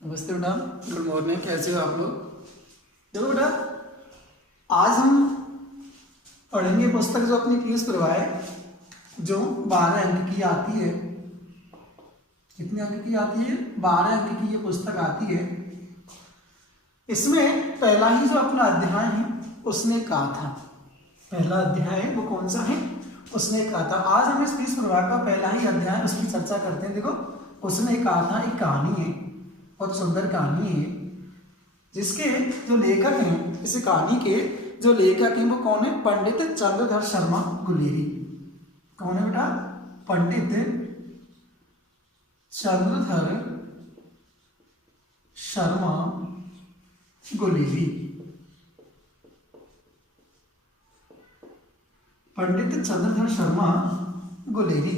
नमस्ते बेटा, good morning. कैसे हो आप लोग? देखो बेटा, आज हम पढ़ेंगे पुस्तक जो अपनी पीयूष प्रवाह जो 12 अंक की आती है। कितने अंक की आती है? 12 अंक की ये पुस्तक आती है। इसमें पहला ही जो अपना अध्याय है उसने कहा था, पहला अध्याय है वो कौन सा है? उसने कहा था। आज हम इस पीयूष प्रवाह का पहला ही अध्याय उसकी चर्चा करते हैं। देखो, उसने कहा था एक कहानी है, बहुत सुंदर कहानी है, जिसके जो लेखक हैं, इस कहानी के जो लेखक हैं वो कौन है? पंडित चंद्रधर शर्मा गुलेरी। कौन है बेटा? पंडित चंद्रधर शर्मा गुलेरी। पंडित चंद्रधर शर्मा गुलेरी।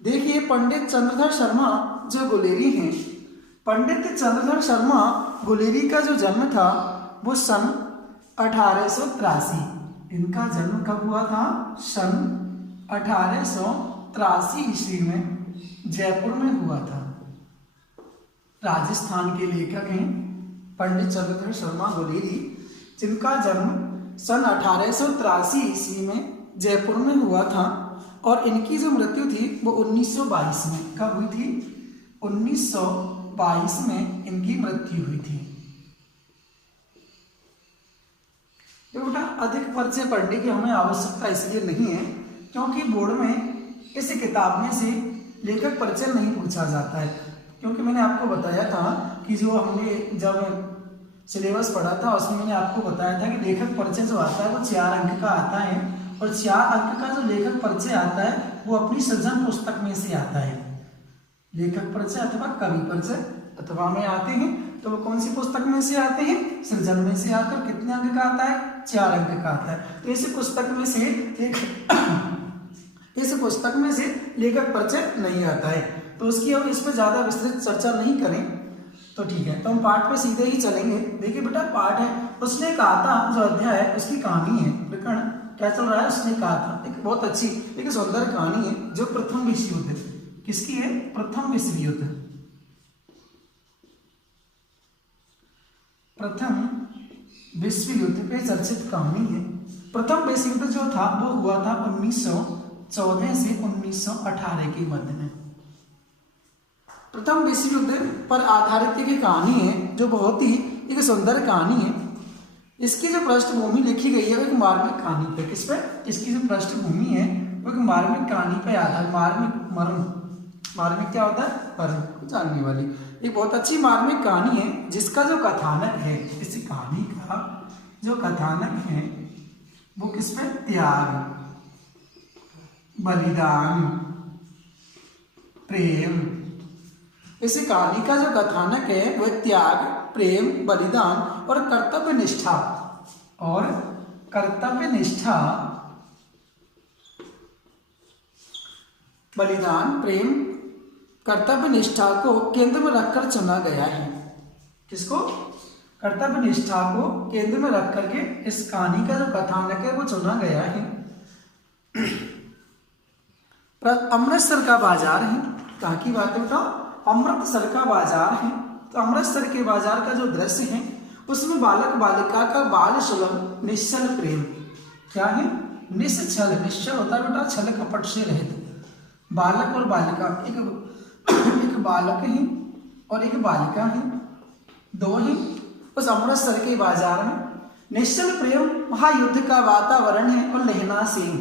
देखिए, पंडित चंद्रधर शर्मा जो गुलेरी हैं, पंडित चंद्रधर शर्मा गुलेरी का जो जन्म था वो सन 1883। इनका जन्म कब हुआ था? सन 1883 ईस्वी में जयपुर में हुआ था। राजस्थान के लेखक हैं पंडित चंद्रधर शर्मा गुलेरी, जिनका जन्म सन 1883 ईस्वी में जयपुर में हुआ था। और इनकी जो मृत्यु थी वो 1922 में। कब हुई थी? 1922 में इनकी मृत्यु हुई थी। तो बेटा, अधिक परिचय पढ़ने की हमें आवश्यकता इसलिए नहीं है क्योंकि बोर्ड में इस किताब में से लेखक परिचय नहीं पूछा जाता है। क्योंकि मैंने आपको बताया था कि जो हमने जब सिलेबस पढ़ा था उसमें मैंने आपको बताया था कि लेखक परिचय जो आता है वो 4 अंक का आता है, और 4 अंक का जो लेखक परिचय आता है वो अपनी सृजन पुस्तक में से आता है। लेखक परिचय अथवा कवि परिचय अथवा में आते हैं तो वो कौन सी पुस्तक में से आते हैं? सृजन में से आकर कितने अंक का आता है? 4 अंक का आता है। तो इस पुस्तक में से लेखक परिचय नहीं आता है, तो उसकी हम इस पर ज्यादा विस्तृत चर्चा नहीं करें तो ठीक है। तो हम पाठ पे सीधे ही चलेंगे। देखिए बेटा, पाठ है उसने कहा था, जो अध्याय है उसकी कहानी है। प्रकरण क्या चल रहा है? उसने कहा था। एक बहुत अच्छी, एक सुंदर कहानी है जो प्रथम विश्व युद्ध, किसकी है? प्रथम विश्व युद्ध। प्रथम विश्व युद्ध पे चर्चित कहानी है। प्रथम विश्व युद्ध जो था वो हुआ था 1914 से 1918 के मध्य में। प्रथम विश्व युद्ध पर आधारित एक कहानी है जो बहुत ही एक सुंदर कहानी है। इसकी जो पृष्ठभूमि लिखी गई है वो एक मार्मिक कहानी पे। किस पे? इसकी जो पृष्ठभूमि है वो एक मार्मिक कहानी पे आधारित। मार्मिक क्या होता है? मर्म को जानने वाली एक बहुत अच्छी मार्मिक कहानी है, जिसका जो कथानक है, इस कहानी का जो कथानक है वो किस पे? त्याग, बलिदान, प्रेम। इस कहानी का जो कथानक है वह त्याग, प्रेम, बलिदान और कर्तव्य निष्ठा बलिदान, प्रेम, कर्तव्य निष्ठा को केंद्र में रखकर चुना गया है। किसको? कर्तव्य निष्ठा को केंद्र में रख करके इस कहानी का जो कथानक है वो चुना गया है। अमृतसर का बाजार है। कहाँ की बात है बेटा? अमृतसर का बाजार है। तो अमृतसर के बाजार का जो दृश्य है उसमें बालक बालिका का बाल सुलभ निश्चल प्रेम। क्या है? निश्चल। निश्चल होता है बेटा छल कपट से रहित। बालक और बालिका, एक बालक है और एक बालिका है, दो ही उस अमृतसर के बाजार में। निश्चल प्रेम, महायुद्ध का वातावरण है और लहना सिंह।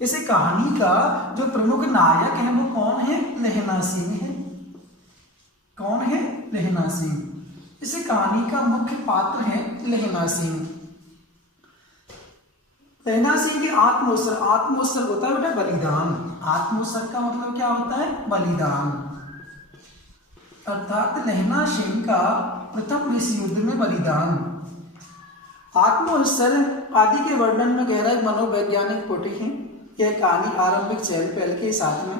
इस कहानी का जो प्रमुख नायक है वो कौन है? लहना सिंह है। कौन है? लहना सिंह। इस कहानी का मुख्य पात्र है लहना सिंह। लहना सिंह की आत्मोत्सर्ग होता है बेटा बलिदान। आत्मोत्सर्ग का मतलब क्या होता है? बलिदान। अर्थात लहना सिंह का प्रथम विश्व युद्ध में बलिदान। आत्मोत्सर्ग आदि के वर्णन में गहरा एक मनोवैज्ञानिक कोटि है। यह कहानी आरंभिक चहल पहल के साथ में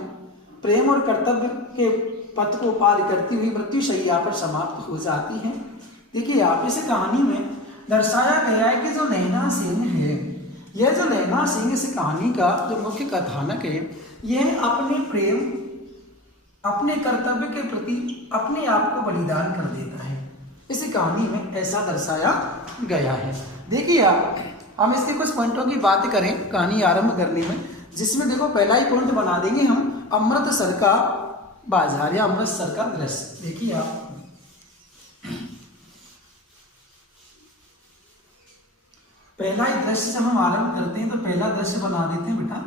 प्रेम और कर्तव्य के पथ को पार करती हुई मृत्युशैया पर समाप्त हो जाती है। देखिए, आप इस कहानी में दर्शाया गया है कि जो लहना सिंह है, यह जो लहना सिंह इस कहानी का जो मुख्य कथानक है, यह अपने प्रेम अपने कर्तव्य के प्रति अपने आप को बलिदान कर देता है। इस कहानी में ऐसा दर्शाया गया है। देखिए आप, हम इसके कुछ पॉइंटों की बात करें कहानी आरंभ करने में, जिसमें देखो पहला ही पॉइंट बना देंगे हम अमृतसर का बाजार या अमृतसर का दृश्य। देखिए आप, पहला ही दृश्य जब हम आरंभ करते हैं तो पहला दृश्य बना देते हैं बेटा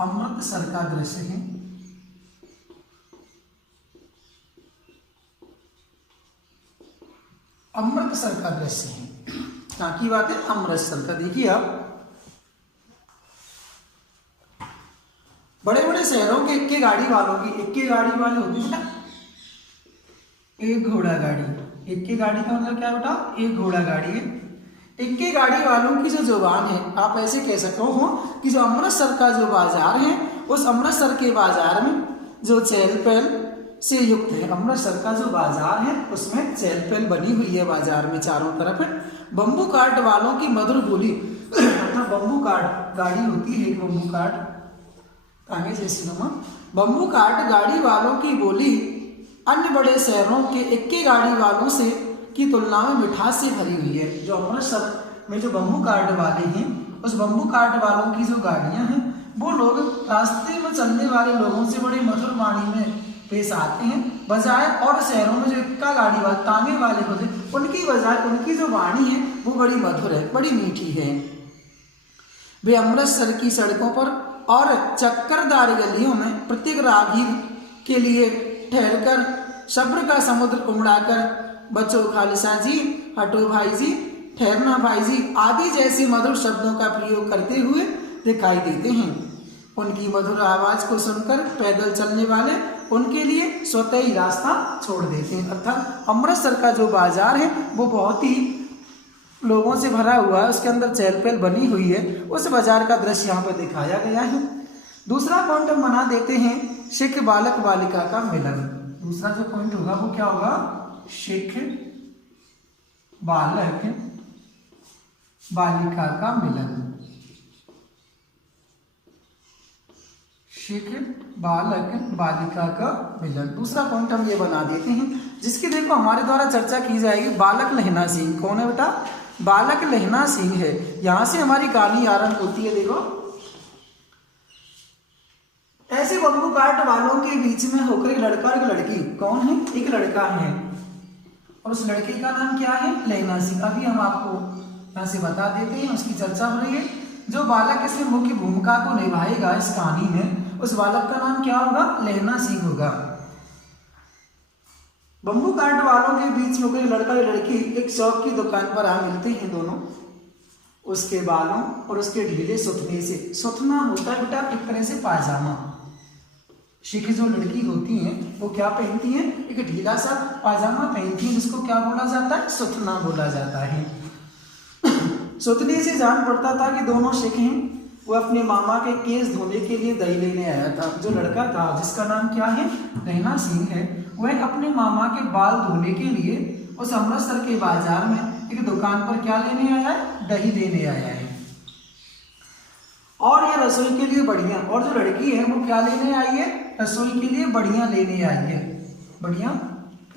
अमृतसर का दृश्य है। अमृतसर का दृश्य है, कहाँ की बात है? अमृतसर का। देखिए आप, बड़े बड़े शहरों के इक्के गाड़ी वालों की, इक्के गाड़ी वाले होते हैं बेटा एक घोड़ा गाड़ी। इक्के गाड़ी का मतलब क्या है बेटा? एक घोड़ा गाड़ी है। इक्के गाड़ी वालों की जो जुबान है, आप ऐसे कह सकते हो कि जो अमृतसर का जो बाजार है, उस अमृतसर के बाजार में जो चहल पहल से युक्त है। अमृतसर का जो बाजार है उसमें चहल पहल बनी हुई है बाजार में चारों तरफ। बम्बू काट वालों की मधुर बोली, बम्बू काट गाड़ी होती है, बम्बू काट आगे जैसी नुमा, बम्बू काट गाड़ी वालों की बोली अन्य बड़े शहरों के इक्के गाड़ी वालों से की तुलना में मिठास से भरी हुई है। जो अमृतसर में जो बम्बू काट वाले हैं, उस बम्बू काट वालों की जो गाड़ियां हैं, वो लोग रास्ते में चलने वाले लोगों से बड़े मधुर वाणी में पेश आते हैं। बजाय और शहरों में जो इक्का गाड़ी वाले तांगे वाले होते हैं, उनकी बजाय उनकी जो वाणी है वो बड़ी मधुर है, बड़ी मीठी है। वे अमृतसर की सड़कों पर और चक्करदार गलियों में प्रत्येक राहगीर के लिए ठहरकर सब्र का समुद्र उमड़ाकर बच्चों खालिसा जी, हटो भाई जी, ठहरना भाई जी आदि जैसे मधुर शब्दों का प्रयोग करते हुए दिखाई देते हैं। उनकी मधुर आवाज को सुनकर पैदल चलने वाले उनके लिए स्वतः ही रास्ता छोड़ देते हैं। अर्थात अमृतसर का जो बाजार है वो बहुत ही लोगों से भरा हुआ है, उसके अंदर चहल पहल बनी हुई है। उस बाजार का दृश्य यहाँ पर दिखाया गया है। दूसरा पॉइंट हम बना देते हैं सिख बालक बालिका का मिलन। दूसरा जो पॉइंट होगा वो क्या होगा? सिख बालक बालिका का मिलन। सिख बालक बालिका का मिलन, दूसरा पॉइंट हम ये बना देते हैं, जिसकी देखो हमारे द्वारा चर्चा की जाएगी। बालक लहना सिंह कौन है बेटा? बालक लहना सिंह है। यहां से हमारी कहानी आरंभ होती है। देखो, ऐसे बम्बू काट वालों के बीच में होकर एक लड़का और एक लड़की, कौन है? एक लड़का है और उस लड़के का नाम क्या है? लहना सिंह। अभी हम आपको यहां से बता देते हैं, उसकी चर्चा हो रही है। जो बालक इसमें मुख्य भूमिका को निभाएगा इस कहानी में, उस बालक का नाम क्या होगा? लहना सिंह होगा। बम्बू काट वालों के बीच में कोई लड़का और लड़की एक शॉप की दुकान पर आ मिलते हैं दोनों। उसके बालों और उसके ढीले सुथने से, सुथना होता है बेटा एक तरह से पायजामा। सिख जो लड़की होती हैं वो क्या पहनती हैं? एक ढीला सा पायजामा पहनती हैं, जिसको क्या बोला जाता है? सुथना बोला जाता है। सुथने से जान पड़ता था कि दोनों सिख हैं। वो अपने मामा के केस धोने के लिए दही लेने आया था। जो लड़का था जिसका नाम क्या है? लहना सिंह है, वह अपने मामा के बाल धोने के लिए उस अमृतसर के बाजार में एक दुकान पर क्या लेने आया है? दही लेने आया है। और यह रसोई के लिए बढ़िया, और जो लड़की है वो क्या लेने आई है? रसोई के लिए बढ़िया लेने आई है। बढ़िया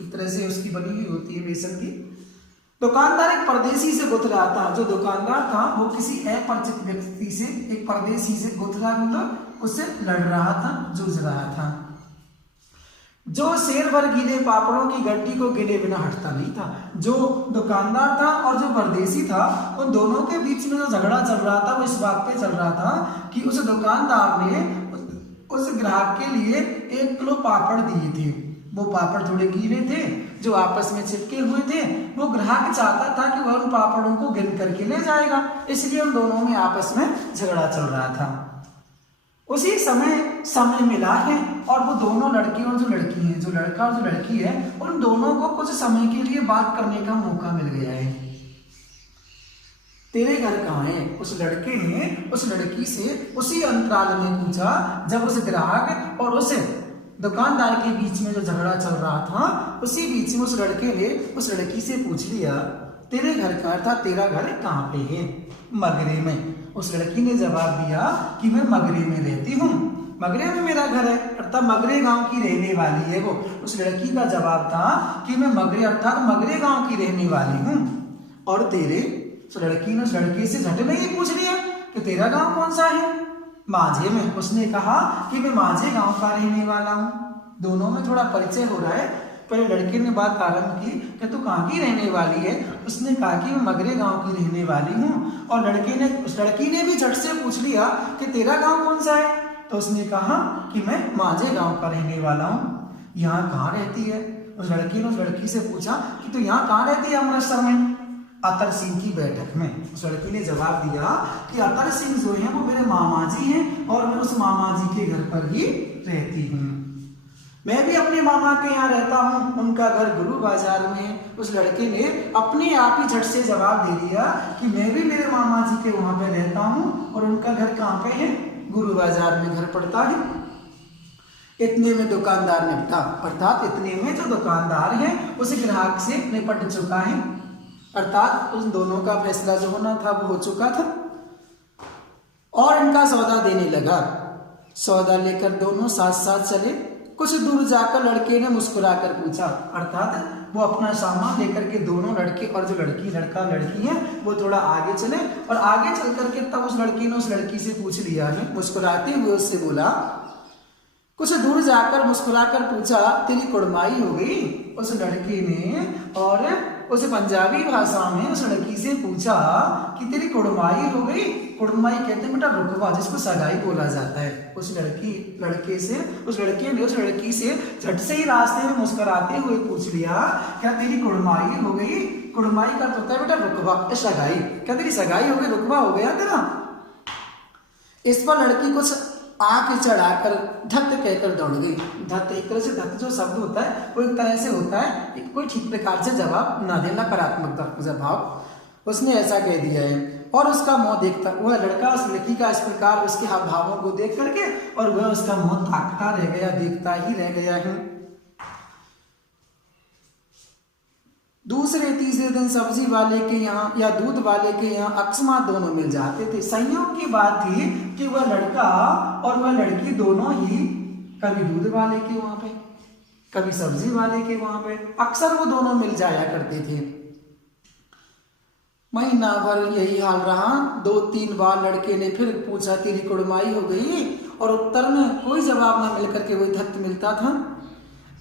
एक तरह से उसकी बनी हुई होती है बेसन की। दुकानदार एक परदेसी से गुथ रहा था। जो दुकानदार था वो किसी अपरिचित व्यक्ति से, एक परदेसी से गुथ रहा, मतलब उससे लड़ रहा था, जूझ रहा था। जो शेर भर गीले पापड़ों की गड्डी को गिने बिना हटता नहीं था। जो दुकानदार था और जो परदेसी था, उन दोनों के बीच में जो झगड़ा चल रहा था वो इस बात पे चल रहा था कि उस दुकानदार ने उस ग्राहक के लिए 1 किलो पापड़ दिए थे। वो पापड़ थोड़े गीले थे, जो आपस में चिपके हुए थे। वो ग्राहक चाहता था कि वह उन पापड़ों को गिन करके ले जाएगा, इसलिए उन दोनों में आपस में झगड़ा चल रहा था। उसी समय मिला है और वो दोनों लड़के और जो लड़की है, जो लड़का और जो लड़की है, उन दोनों को कुछ समय के लिए बात करने का मौका मिल गया है। तेरे घर कहाँ है? उस लड़के ने उस लड़की से उसी अंतराल में पूछा जब उस ग्राहक और उस दुकानदार के बीच में जो झगड़ा चल रहा था, उसी बीच में उस लड़के ने उस लड़की से पूछ लिया, तेरे घर का था, तेरा घर कहाँ पे है? मगरे में। उस लड़की ने जवाब दिया कि मैं मगरे में रहती हूँ, मगरे में मेरा घर है। अर्थात मगरे गांव की रहने वाली है वो। उस लड़की का जवाब था कि मैं मगरे अर्थात मगरे गांव की रहने वाली हूँ। और तेरे, उस लड़की ने उस लड़के से झट में ही पूछ लिया कि तेरा गांव कौन सा है? माझे में। उसने कहा कि मैं माझे गांव का रहने वाला हूँ। दोनों में थोड़ा परिचय हो रहा है। पहले लड़के ने बात आरंभ की कि तू कहाँ की रहने वाली है? उसने कहा कि मैं मगरे गांव की रहने वाली हूँ। और उस लड़की ने भी झट से पूछ लिया कि तेरा गांव कौन सा है? तो उसने कहा कि मैं माझे गांव का रहने वाला हूँ। यहाँ कहाँ रहती है? उस लड़की ने उस लड़की से पूछा कि तू यहाँ कहाँ रहती है अमृतसर में? अतर सिंह की बैठक में। उस लड़की ने जवाब दिया कि अतर सिंह जो है वो मेरे मामा जी हैं और मैं उस मामा जी के घर पर ही रहती हूँ। मैं भी अपने मामा के यहाँ रहता हूँ, उनका घर गुरु बाजार में। उस लड़के ने अपने आप ही झट से जवाब दे दिया कि मैं भी मेरे मामा जी के वहां पे रहता हूँ और उनका घर कहाँ पे है? गुरु बाजार में घर पड़ता है। इतने में दुकानदार निपटा, अर्थात इतने में जो दुकानदार है उस ग्राहक से निपट चुका है, अर्थात उन दोनों का फैसला जो होना था वो हो चुका था और इनका सौदा देने लगा। सौदा लेकर दोनों साथ साथ चले। कुछ दूर जाकर लड़के ने मुस्कुराकर पूछा, अर्थात वो अपना सामान लेकर के दोनों लड़के और जो लड़का लड़की है वो थोड़ा आगे चले और आगे चल करके तब उस लड़की ने उस लड़की से पूछ लिया है, मुस्कुराते हुए उससे बोला, कुछ दूर जाकर मुस्कुराकर पूछा, तेरी कुड़माई हो गई? उस लड़के ने और उस पंजाबी भाषा में उस लड़की से पूछा कि तेरी कुड़माई हो गई? कुड़माई कहते हैं बेटा रुकवा, जिसको सगाई बोला जाता है। उस लड़के ने उस लड़की से झट से ही रास्ते में मुस्कुराते हुए पूछ लिया, क्या तेरी कुड़माई हो गई? कुड़माई का तो होता है बेटा रुकवा, सगाई। क्या तेरी सगाई हो गई, रुकवा हो गया तेरा? इस पर लड़की कुछ आंख चढ़ाकर धत कहकर दौड़ गई। धत एक तरह से धत जो शब्द होता है वो एक तरह से होता है कोई ठीक प्रकार से जवाब न देना, नकारात्मक भाव। उसने ऐसा कह दिया है और उसका मुंह देखता वह लड़का उस लड़की का इस प्रकार उसके हाव भावों को देख करके और वह उसका मुंह ताकता रह गया, देखता ही रह गया है। दूसरे तीसरे दिन सब्जी वाले के यहाँ या दूध वाले के यहाँ अकस्मात दोनों मिल जाते थे। संयोग की बात थी कि वह लड़का और वह लड़की दोनों ही कभी दूध वाले के वहां पे कभी सब्जी वाले के वहां पे अक्सर वो दोनों मिल जाया करते थे। महीना भर यही हाल रहा। 2-3 बार लड़के ने फिर पूछा, तेरी कुड़माई हो गई? और उत्तर में कोई जवाब न मिलकर के वही धत्त मिलता था।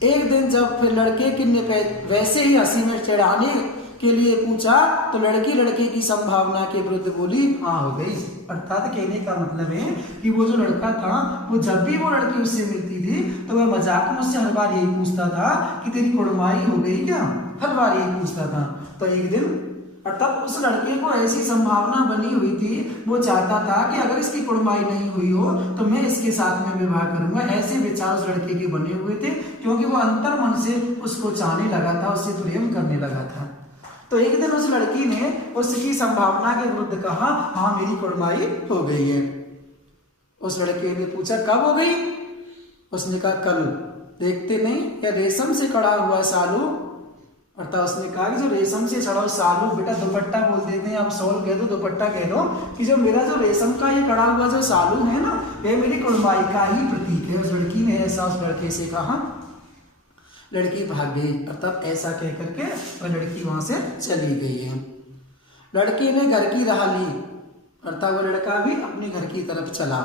एक दिन जब फिर लड़के ने वैसे ही हंसी में चिढ़ाने के लिए पूछा तो लड़की लड़के की संभावना के विरुद्ध बोली, हाँ हो गई। अर्थात कहने का मतलब है कि वो जो लड़का था वो जब भी वो लड़की उससे मिलती थी तो वह मजाक में उससे हर बार यही पूछता था कि तेरी कुड़माई हो गई क्या? हर बार यही पूछता था। तो एक दिन अर्थात उस लड़के को ऐसी संभावना बनी हुई थी, वो चाहता था कि अगर इसकी कुड़माई नहीं हुई हो तो मैं इसके साथ में विवाह करूंगा। ऐसे विचार उस लड़के के बने हुए थे क्योंकि वो अंतर मन से उसको चाहने लगा था, उससे प्रेम करने लगा था। तो एक दिन उस लड़की ने उसकी संभावना के विरुद्ध कहा, हाँ मेरी कुड़माई हो गई है। उस लड़के ने पूछा, कब हो गई? उसने कहा, कल। देखते नहीं या रेशम से कड़ा हुआ सालू, अर्थात उसने कहा कि जो रेशम से चढ़ा सालू, बेटा दुपट्टा बोल देते हैं, आप शॉल कह दो दुपट्टा कह दो, कि जो मेरा जो रेशम का ये कड़ा हुआ जो सालू है ना, ये मेरी कुड़माई का ही प्रतीक है। उस लड़की ने ऐसा उस लड़के से कहा। लड़की भाग गई, अर्थात ऐसा कह करके वह लड़की वहां से चली गई है। लड़के ने घर की राह ली, अर्थात वह लड़का भी अपने घर की तरफ चला।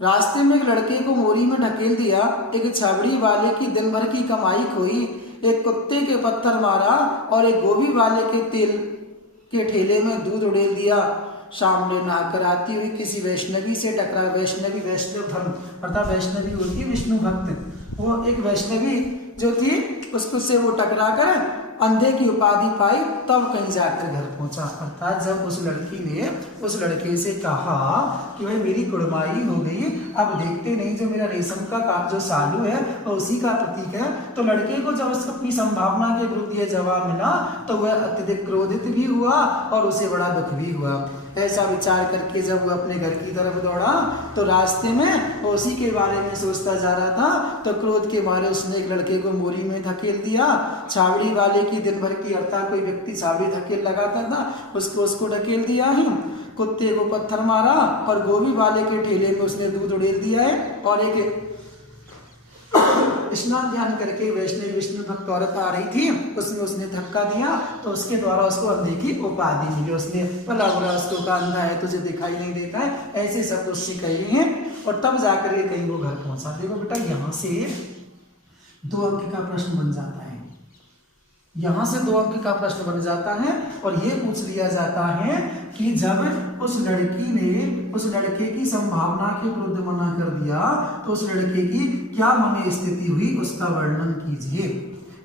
रास्ते में एक लड़के को मोरी में ढकेल दिया, एक छाबड़ी वाले की दिन भर की कमाई खोई, एक कुत्ते के पत्थर मारा और एक गोभी वाले के तेल के ठेले में दूध उड़ेल दिया। सामने नहाकर आती हुई किसी वैष्णवी से टकरा। वैष्णव धर्म अर्थात वैष्णवी होती विष्णु भक्त, वो एक वैष्णवी जो थी उसको से वो टकरा कर अंधे की उपाधि पाई, तब कहीं जाकर घर पहुंचा। अर्थात जब उस लड़की ने उस लड़के से कहा कि भाई मेरी कुड़माई हो गई, अब देखते नहीं जो मेरा रेशम का जो सालू है वो उसी का प्रतीक है, तो लड़के को जब अपनी संभावना के विरुद्ध यह जवाब मिला तो वह अत्यधिक क्रोधित भी हुआ और उसे बड़ा दुख भी हुआ। ऐसा विचार करके जब वो अपने घर की तरफ दौड़ा तो रास्ते में वो उसी के बारे में सोचता जा रहा था, तो क्रोध के मारे उसने एक लड़के को मोरी में धकेल दिया। छावड़ी वाले की दिन भर की अर्थात कोई व्यक्ति छावड़ी धकेल लगाता था, उसको ढकेल दिया ही। कुत्ते को पत्थर मारा और गोभी वाले के ठेले में उसने दूध उड़ेल दिया है और एक स्नान ध्यान करके वैष्णवी विष्णु भक्त औरत आ रही थी, उसमें उसने धक्का दिया तो उसके द्वारा उसको अंधे की उपाधि मिली। उसने बोला उसको का अंधा है, तुझे दिखाई नहीं देता है, ऐसे सब उससे कह रही हैं। और तब जाकर के कहीं वो घर पहुंचा। देखो बेटा यहाँ से 2 अंक का प्रश्न बन जाता है, यहां से 2 अंक का प्रश्न बन जाता है। और ये पूछ लिया जाता है कि जब उस लड़की ने उस लड़के की संभावना के विरुद्ध मना कर दिया तो उस लड़के की क्या मन स्थिति हुई, उसका वर्णन कीजिए।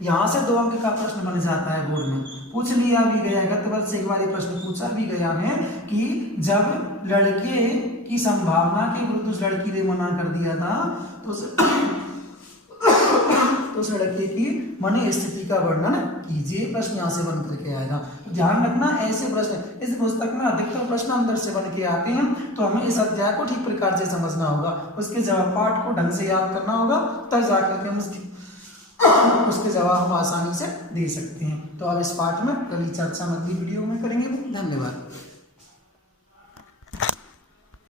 यहां से 2 अंक का प्रश्न बन जाता है, बोर्ड में पूछ लिया भी गया। गत वर्ष एक बार प्रश्न पूछा भी गया है कि जब लड़के की संभावना के विरुद्ध उस लड़की ने मना कर दिया था तो उस लड़के की मन स्थिति का वर्णन कीजिए। प्रश्न यहाँ से बन करके आएगा। ध्यान रखना ऐसे प्रश्न इस पुस्तक में अधिकतर प्रश्न अंदर से बन के आते हैं, तो हमें इस अध्याय को ठीक प्रकार से समझना होगा, उसके जवाब पाठ को ढंग से याद करना होगा, तब जाकर के हम उसके जवाब हम आसानी से दे सकते हैं। तो अब इस पाठ में अगली चर्चा अगली वीडियो में करेंगे। धन्यवाद।